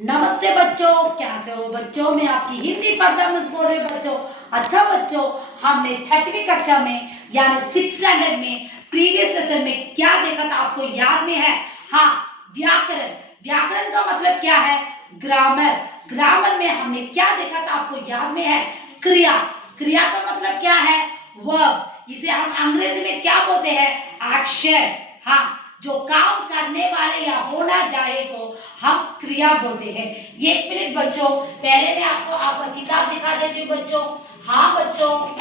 नमस्ते बच्चों, कैसे हो बच्चों। मैं आपकी हिंदी पढ़ना मिस बोल रही हूँ बच्चों। अच्छा बच्चों, हमने छठवीं कक्षा में यानी 6th स्टैंडर्ड में प्रीवियस लेसन में क्या देखा था आपको याद में है? हाँ, व्याकरण। व्याकरण का मतलब क्या है? ग्रामर। ग्रामर में हमने क्या देखा था आपको याद में है? क्रिया। क्रिया का मतलब क्या है? वर्ब। इसे हम अंग्रेजी में क्या बोलते हैं? एक्शन। हाँ, जो काम करने वाले या होना चाहिए को हम क्रिया बोलते हैं। 1 मिनट बच्चों, पहले मैं आपको आपका किताब दिखा देती हूँ बच्चों। हाँ बच्चों,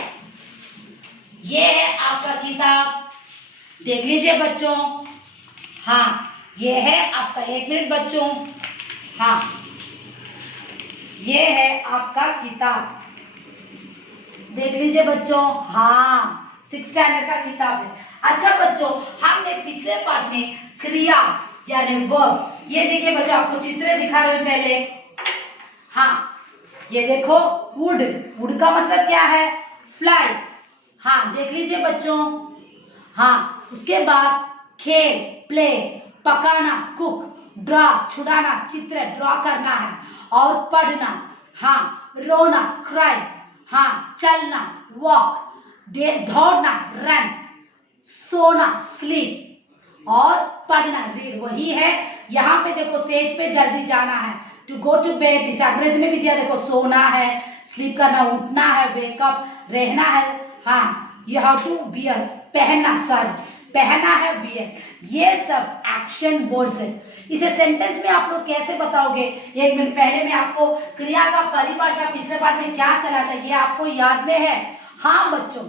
ये है आपका किताब, देख लीजिए बच्चों। हाँ, ये है आपका 1 मिनट बच्चों। हाँ, ये है आपका किताब, देख लीजिए बच्चों। हाँ, 6th स्टैंडर्ड का किताब है। अच्छा बच्चों, हमने पिछले पार्ट में क्रिया यानी वर्ब, ये देखिए बच्चों, आपको चित्र दिखा रहे हैं पहले। हाँ, ये देखो, वुड। वुड का मतलब क्या है? फ्लाई। हाँ, देख लीजिए बच्चों। हाँ, उसके बाद खेल, प्ले, पकाना, कुक, ड्रॉ, छुड़ाना, चित्र ड्रॉ करना है, और पढ़ना। हाँ, रोना, क्राई। हाँ, चलना, वॉक, दौड़ना, रन, सोना, स्लीप, और पढ़ना, रीड। वही है। यहाँ पे देखो, स्टेज पे जल्दी जाना है, टू गो टू बेड। इसे अंग्रेजी में भी दिया, देखो, सोना है, स्लीप करना, उठना है, वेकअप, रहना है। हाँ, यू हैव टू बियर, पहनना, सॉरी, पहना है, बियर। ये सब एक्शन वर्ड्स है। इसे सेंटेंस में आप लोग कैसे बताओगे? 1 मिनट पहले मैं आपको क्रिया का परिभाषा पिछले पार्ट में क्या चला था, ये आपको याद में है? हाँ बच्चों,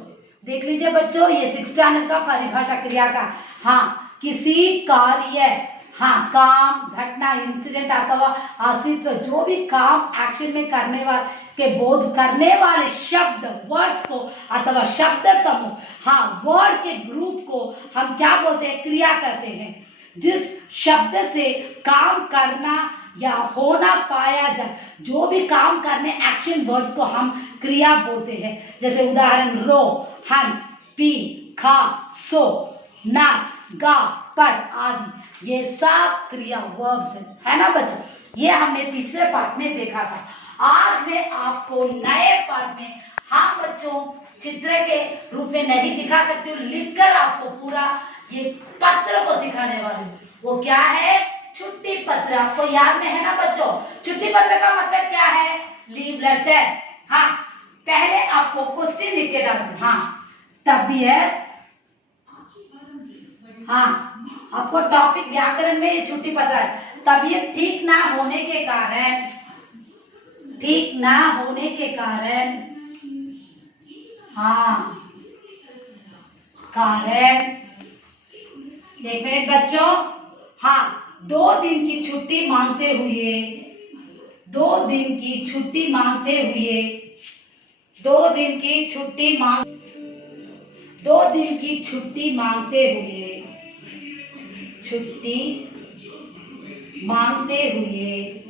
देख लीजिए बच्चों, ये 6th स्टैंडर्ड का परिभाषा क्रिया का। हाँ, किसी कार्य, हाँ, काम, घटना, इंसिडेंट अथवा अस्तित्व, जो भी काम एक्शन में करने वाले के बोध करने वाले शब्द, वर्ड्स को अथवा शब्द समूह, हाँ, वर्ड के ग्रुप को हम क्या बोलते हैं? क्रिया कहते हैं। जिस शब्द से काम करना या होना पाया जाए, जो भी काम करने एक्शन वर्ड्स को हम क्रिया बोलते हैं। जैसे उदाहरण, रो, हंस, पी, खा, सो, नाच, गा, पढ़ आदि, ये सब क्रिया वर्ब्स है ना बच्चों? ये हमने पिछले पार्ट में देखा था। आज मैं आपको नए पार्ट में, हाँ बच्चों, चित्र के रूप में नहीं दिखा सकती हूँ, लिखकर आपको पूरा ये पत्र को सिखाने वाली हूँ। वो क्या है? छुट्टी पत्र। आपको याद में है ना बच्चों? छुट्टी पत्र का मतलब क्या है? Leave letter. हाँ, पहले आपको क्वेश्चन लिख के डाल दूं। हाँ, तबीयत, हाँ, आपको टॉपिक व्याकरण में ये छुट्टी पत्र है। तबीयत ठीक ना होने के कारण, ठीक ना होने के कारण, हाँ, कारण, 1 मिनट बच्चों। हाँ, 2 दिन की छुट्टी मांगते हुए, 2 दिन की छुट्टी मांगते हुए, 2 दिन की छुट्टी मांग 2 दिन की छुट्टी मांगते हुए, छुट्टी मांगते हुए,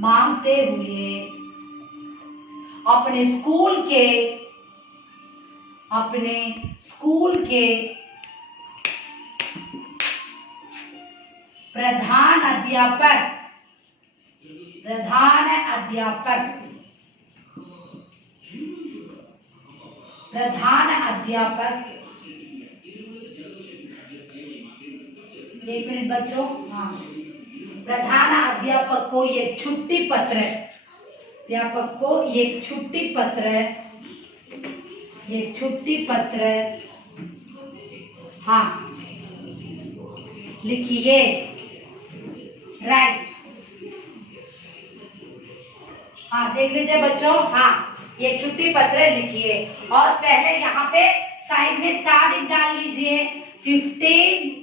मांगते हुए अपने स्कूल के प्रधान अध्यापक प्रधान अध्यापक एक मिनट बच्चों। हाँ, प्रधान अध्यापक को ये छुट्टी पत्र, अध्यापक को ये छुट्टी पत्र, हाँ, लिखिए, राइट। हाँ, देख लीजिए बच्चों। हाँ, ये छुट्टी पत्र लिखिए, और पहले यहाँ पे साइड में तारीख डाल लीजिए। 15,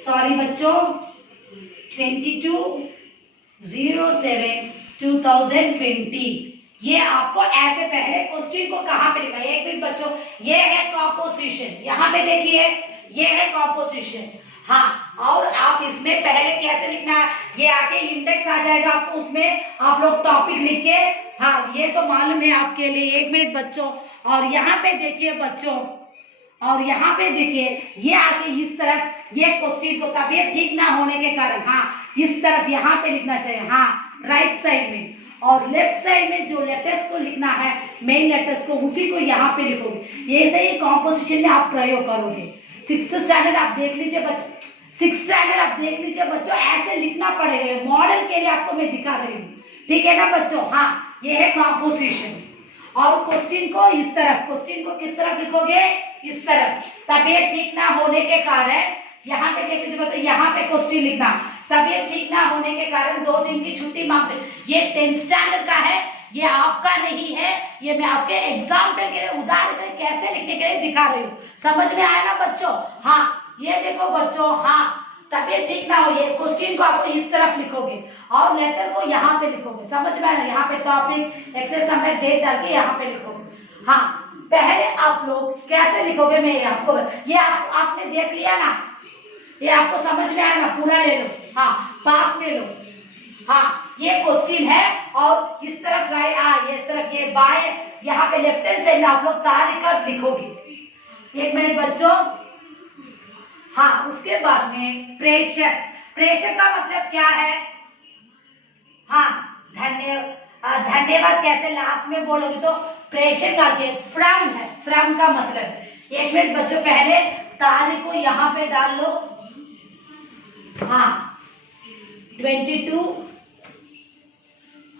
सॉरी बच्चों, 22/07/2020। ये आपको ऐसे पहले क्वेश्चन को कहाँ पे लिखना है? 1 मिनट बच्चों, ये है कॉम्पोजिशन। यहाँ पे देखिए, ये है कॉम्पोजिशन। हाँ, और आप इसमें पहले कैसे लिखना है? ये आगे इंडेक्स आ जाएगा, आपको उसमें आप लोग टॉपिक लिख के, हाँ, ये तो मालूम है आपके लिए। 1 मिनट बच्चों, और यहाँ पे देखिए बच्चों, और यहाँ पे देखिए ये आके इस तरफ, ये क्वेश्चन को तबीयत ठीक ना होने के कारण हाँ इस तरफ यहाँ पे लिखना चाहिए, हाँ राइट साइड में, और लेफ्ट साइड में जो लेटर्स को लिखना है मेन लेटर्स को उसी को यहाँ पे लिखोगे। ये सही कॉम्पोजिशन में आप प्रयोग करोगे। 6th स्टैंडर्ड आप देख लीजिए बच्चों, 6th स्टैंडर्ड आप देख लीजिए बच्चों, ऐसे लिखना पड़ेगा। मॉडल के लिए आपको मैं दिखा रही हूँ, ठीक है ना बच्चों। हाँ ये है कॉम्पोजिशन। और क्वेश्चन को इस तरफ, क्वेश्चन को किस तरफ लिखोगे, इस तरफ। तबीयत ठीक ना होने के कारण यहाँ पे देख लीजिए बच्चों, यहाँ पे क्वेश्चन लिखना, तबीयत ठीक ना होने के कारण 2 दिन की छुट्टी मांगते। ये 10th स्टैंडर्ड का है, ये आपका नहीं है, ये मैं आपके एग्जाम्पल के लिए उदाहरण कैसे लिखने के लिए दिखा रही हूँ। समझ में आया ना बच्चों। हाँ ये देखो बच्चों, हाँ तबीयत ठीक ना हो, ये क्वेश्चन को आपको इस तरफ लिखोगे और लेटर को यहाँ पे लिखोगे। समझ में आया, यहाँ पे टॉपिक एक्सेस नंबर डेट डाल के यहाँ पे लिखोगे। हाँ पहले आप लोग कैसे लिखोगे मैं आपको, ये आपने देख लिया ना, ये आपको समझ में आया ना, पूरा ले लो, हाँ पास में लो। हाँ ये क्वेश्चन है और इस तरफ राइट, ये इस तरफ ये बाएं, यहाँ पे लेफ्ट हैंड साइड में आप लोग तालिका लिखोगे। 1 मिनट बच्चों। हाँ उसके बाद में प्रेषक, प्रेषक का मतलब क्या है, हाँ धन्यवाद कैसे लास्ट में बोलोगे तो प्रेषक आगे फ्रॉम है, फ्रॉम का मतलब। 1 मिनट बच्चों, पहले तारीख को यहाँ पे डाल लो, हाँ 22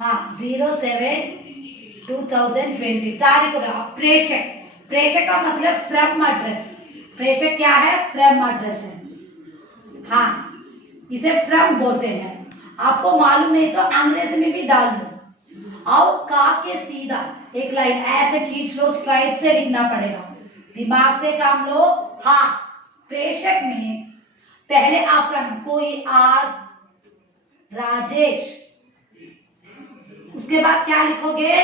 हाँ 07/2020 तारीख को डालो। प्रेषक, प्रेषक का मतलब फ्रॉम एड्रेस, प्रेषक क्या है, फ्रॉम एड्रेस है, हाँ इसे फ्रॉम बोलते हैं। आपको मालूम नहीं तो अंग्रेजी में भी डाल दो। और का के सीधा एक लाइन ऐसे खींच लो, स्ट्राइट से लिखना पड़ेगा, दिमाग से काम लो। हाँ प्रेषक में पहले आपका नाम, कोई आर राजेश, उसके बाद क्या लिखोगे,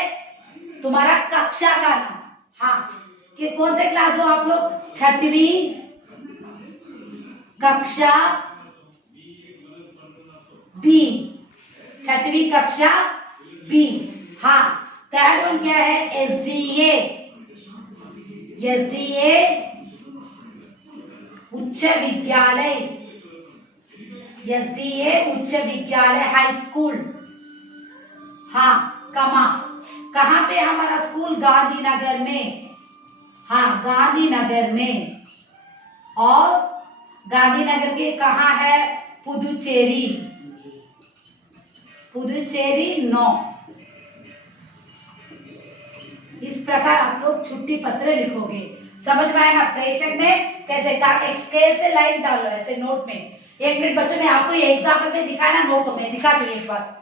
तुम्हारा कक्षा का नाम, हाँ कि कौन से क्लास हो आप लोग, 6वीं कक्षा बी, 6वीं कक्षा बी। हाँ थर्ड वन क्या है, एसडीए, एसडीए उच्च विद्यालय, एसडीए उच्च विद्यालय हाई स्कूल। हाँ कमा, कहाँ पे हमारा स्कूल, गांधीनगर में, हाँ गांधीनगर में। और गांधीनगर के कहाँ है, पुदुचेरी, पुदुचेरी 9। इस प्रकार आप लोग छुट्टी पत्र लिखोगे। समझ में आएगा प्रेषक में कैसे का, एक स्केल से लाइन डालो ऐसे नोट में। 1 मिनट बच्चों ने आपको ये एग्जाम्पल में दिखाया ना, नोट में दिखा दो एक बार,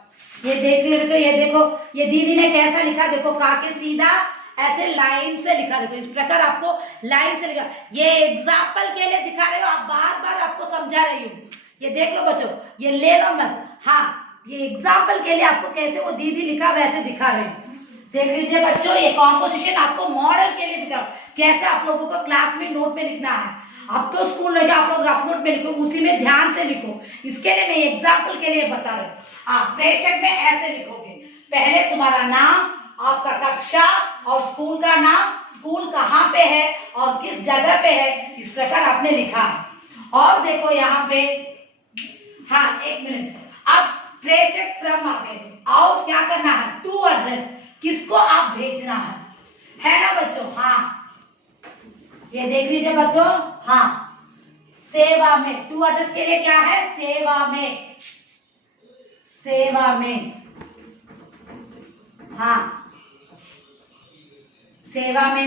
ये देख लिया बच्चों। ये देखो ये दीदी ने कैसा लिखा, देखो का के सीधा ऐसे लाइन से लिखा, देखो इस प्रकार आपको लाइन से लिखा। ये एग्जाम्पल के लिए दिखा रहे हो, आप बार बार आपको समझा रही हूँ, ये देख लो बच्चों, ये ले लो मत। हाँ ये एग्जाम्पल के लिए आपको कैसे वो दीदी लिखा वैसे दिखा रहे हैं, देख लीजिए बच्चों। ये कॉम्पोजिशन आपको मॉडल के लिए दिखा, कैसे आप लोगों को क्लास में नोट में लिखना है। अब तो स्कूल में आप लोग रफ नोट में लिखो, उसी में ध्यान से लिखो, इसके लिए मैं एग्जाम्पल के लिए बता रही हूँ। प्रेषक में ऐसे लिखोगे, पहले तुम्हारा नाम, आपका कक्षा और स्कूल का नाम, स्कूल कहाँ पे है और किस जगह पे है, इस प्रकार आपने लिखा है। और देखो यहाँ पे, हाँ 1 मिनट, अब प्रेषक फ्रॉम आ गए, और क्या करना है, टू एड्रेस, किसको आप भेजना है ना बच्चों। हाँ ये देख लीजिए बच्चों, हाँ सेवा में, टू एड्रेस के लिए क्या है, सेवा में, सेवा में, हाँ सेवा में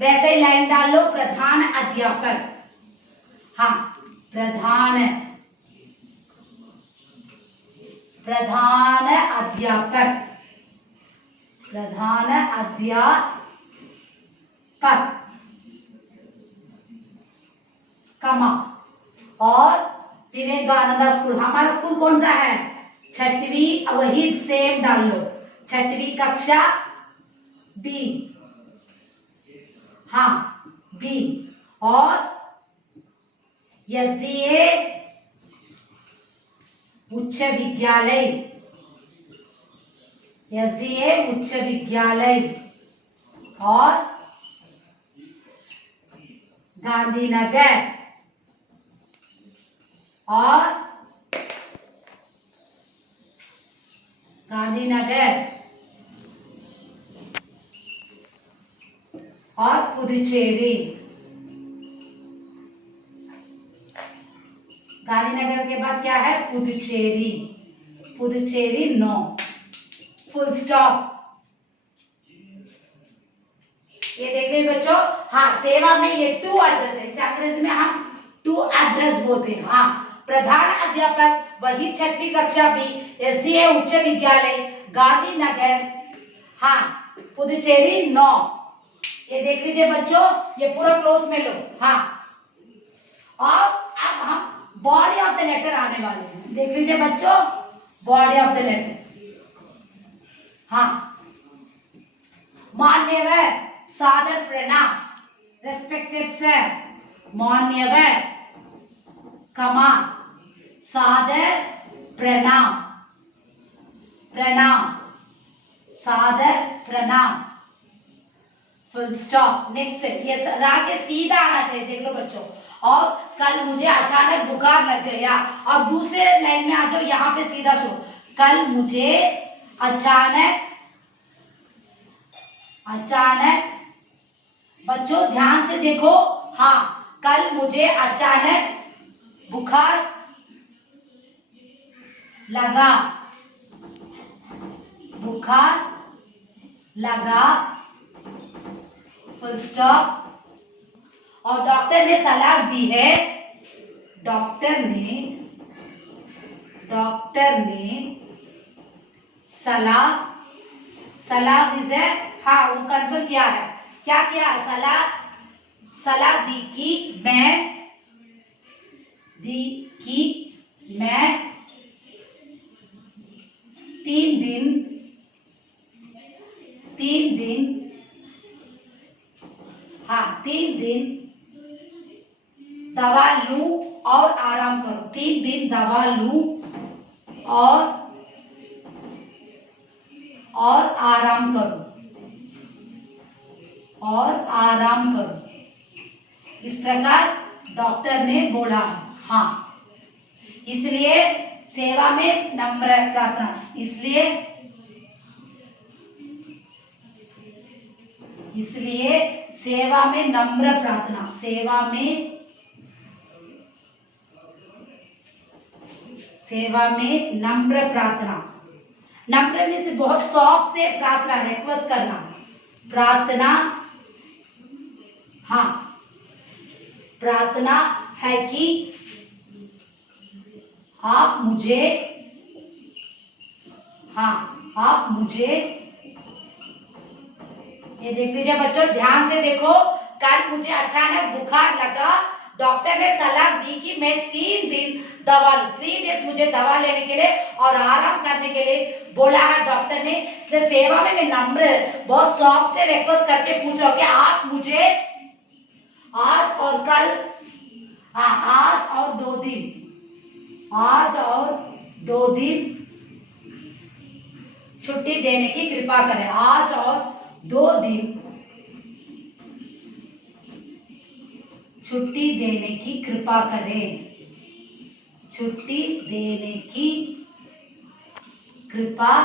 वैसे ही लाइन डाल लो, प्रधान अध्यापक, हाँ प्रधान, प्रधान अध्यापक, प्रधान अध्यापक, कमा। और विवेकानंद स्कूल, हमारा स्कूल कौन सा है, 6वीं, वही सेम डाल लो, 6वीं कक्षा बी, हाँ बी। और एसडीए उच्च विद्यालय, एसडीए उच्च विद्यालय। और गांधीनगर और गांधीनगर और पुदुचेरी। गांधीनगर के बाद क्या है? Puducherry. Puducherry no, full stop. ये देख लीजिए बच्चों, हाँ सेवा में ये टू एड्रेस है, इसे अंग्रेजी में हम टू एड्रेस बोलते हैं। हाँ, प्रधान अध्यापक वही 6वीं कक्षा भी एसडीए उच्च विद्यालय गांधीनगर, हाँ पुदुचेरी 9। ये देख लीजिए बच्चों, ये पूरा क्लोज में लो। हाँ, और अब हम बॉडी ऑफ द लेटर आने वाले हैं। देख लीजिए बच्चों, बॉडी ऑफ द लेटर। हाँ, मान्यवर, सादर प्रणाम, रेस्पेक्टेड सर, मान्यवर, कमा, सादर प्रणाम, प्रणाम, सादर प्रणाम, फुल स्टॉप। नेक्स्ट, ये आगे सीधा आना चाहिए। देख लो बच्चों, और कल मुझे अचानक बुखार लग गया, और दूसरे लाइन में आ जाओ, यहाँ पे सीधा शुरू। कल मुझे अचानक, अचानक, बच्चों ध्यान से देखो। हाँ, कल मुझे अचानक बुखार लगा, बुखार लगा, फुल स्टॉप। और डॉक्टर ने सलाह दी है, डॉक्टर ने सलाह, सलाह है, हाँ वो कंसल्ट किया है। क्या किया? सलाह दी कि मैं 3 दिन, हाँ 3 दिन दवा लूं और आराम करूं। 3 दिन दवा लूं और आराम करूं, इस प्रकार डॉक्टर ने बोला। हाँ, इसलिए सेवा में नम्र प्रार्थना, इसलिए सेवा में नम्र प्रार्थना, सेवा में नम्र प्रार्थना। नम्र में से बहुत सॉफ्ट से प्रार्थना, रिक्वेस्ट करना, प्रार्थना। हाँ, प्रार्थना है कि आप मुझे, ये देख लीजिए बच्चों, ध्यान से देखो। कल मुझे अचानक बुखार लगा, डॉक्टर ने सलाह दी कि मैं 3 दिन दवा लूं। 3 डेज मुझे दवा लेने के लिए और आराम करने के लिए बोला है डॉक्टर ने। इसलिए सेवा में मैं नम्र, बहुत सॉफ्ट से रिक्वेस्ट करके पूछ रहा हूँ कि आप मुझे आज और कल, आज और 2 दिन छुट्टी देने की कृपा करें। आज और 2 दिन छुट्टी देने की कृपा करें, छुट्टी देने की कृपा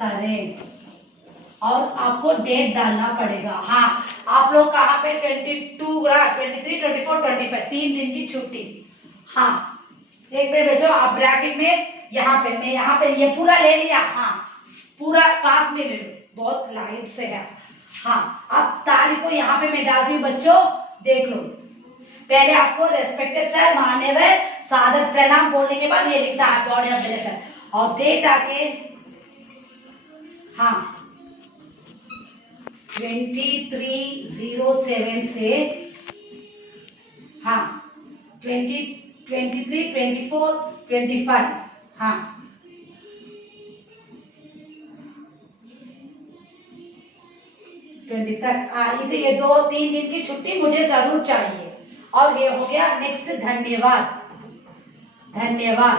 करें। और आपको डेट डालना पड़ेगा। हाँ, आप लोग कहाँ पे 22, 23, 24, 25 3 दिन की छुट्टी। हाँ, एक मिनट बच्चों, आप ब्रैकेट में यहाँ पे, मैं यहाँ पे ये पूरा ले लिया। हाँ, पूरा पास में ले लो, बहुत लाइन से है। हाँ, अब तारीख को यहाँ पे मैं डालती हूँ बच्चों, देख लो। पहले आपको रेस्पेक्टेड सर, मान्यवर, सादर प्रणाम बोलने के बाद ये लिखना है बॉडी ऑफ द लेटर, और डेट आके, हाँ 23/07 से, हाँ 20, 23, 24, 25, हाँ 20 तक। ये 2-3 दिन की छुट्टी मुझे जरूर चाहिए। और ये हो गया। नेक्स्ट, धन्यवाद, धन्यवाद,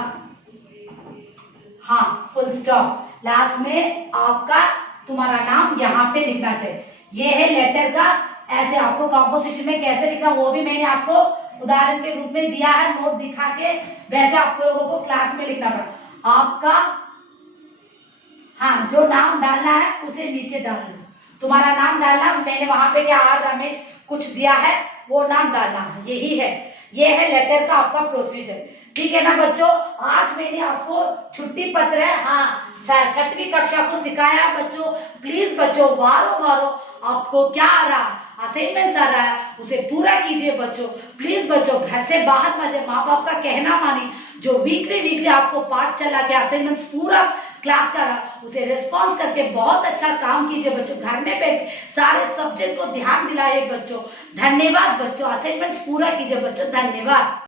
हाँ फुल स्टॉप। लास्ट में आपका, तुम्हारा नाम यहाँ पे लिखना चाहिए। ये है लेटर का ऐसे आपको कॉम्पोजिशन में कैसे लिखना वो भी मैंने आपको उदाहरण के रूप में दिया है, नोट दिखा के, वैसे आप लोगों को क्लास में लिखना पड़ा। आपका हाँ जो नाम डालना है उसे नीचे डाल लो, तुम्हारा नाम डालना, मैंने वहां पे क्या आर रमेश कुछ दिया है वो नाम डालना है, यही है, ये है लेटर का आपका प्रोसीजर। ठीक है ना बच्चों, आज मैंने आपको छुट्टी पत्र है हाँ 6वीं कक्षा को सिखाया बच्चों। प्लीज बच्चों बारो बारो आपको क्या आ रहा असाइनमेंट्स आ रहा है उसे पूरा कीजिए बच्चों। प्लीज बच्चों घर से बाहर मजे, माँ बाप का कहना मानिए, जो वीकली आपको पाठ चला के असाइनमेंट्स पूरा क्लास का रहा उसे रिस्पॉन्स करके बहुत अच्छा काम कीजिए बच्चों। घर में बैठ सारे सब्जेक्ट को ध्यान दिलाइए बच्चों। धन्यवाद बच्चों, असाइनमेंट्स पूरा कीजिए बच्चों, धन्यवाद।